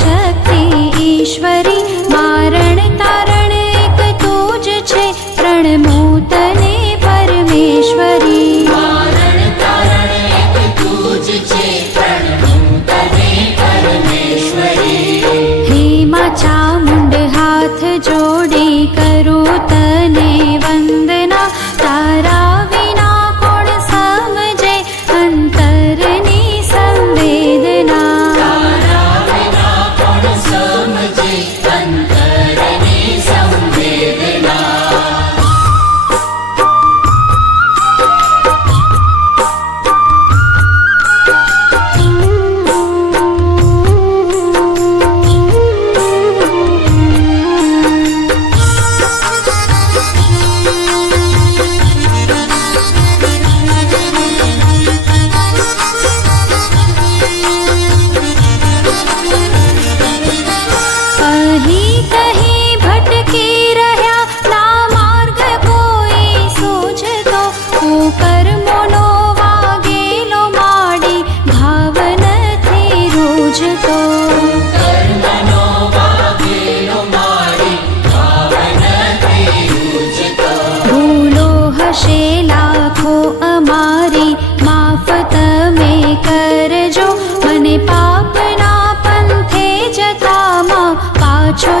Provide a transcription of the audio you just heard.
शक्ति ईश्वरी मारण तारण एक तूज छे प्रणमो तने परमेश्वरी मारण तारण एक तूज छे प्रणमो तने परमेश्वरी हे मा चामुंड हाथ जोड़ी करूं तने वंदना तारा विना कोण समझे अंतरनी संवेदना तारा विना कोण समझे अंतरनी संवेदना कहीं कहीं भटकी रह्या ना मार्ग कोई सूझतो कर्मोनो वागेलो माडी भावनथी रूजतो कर्मनो वागेलो माडी भावनथी रूजतो भूलो हशे लाखो अमारी माफ तमे करजो मने पापना पंथे जतामा पाछो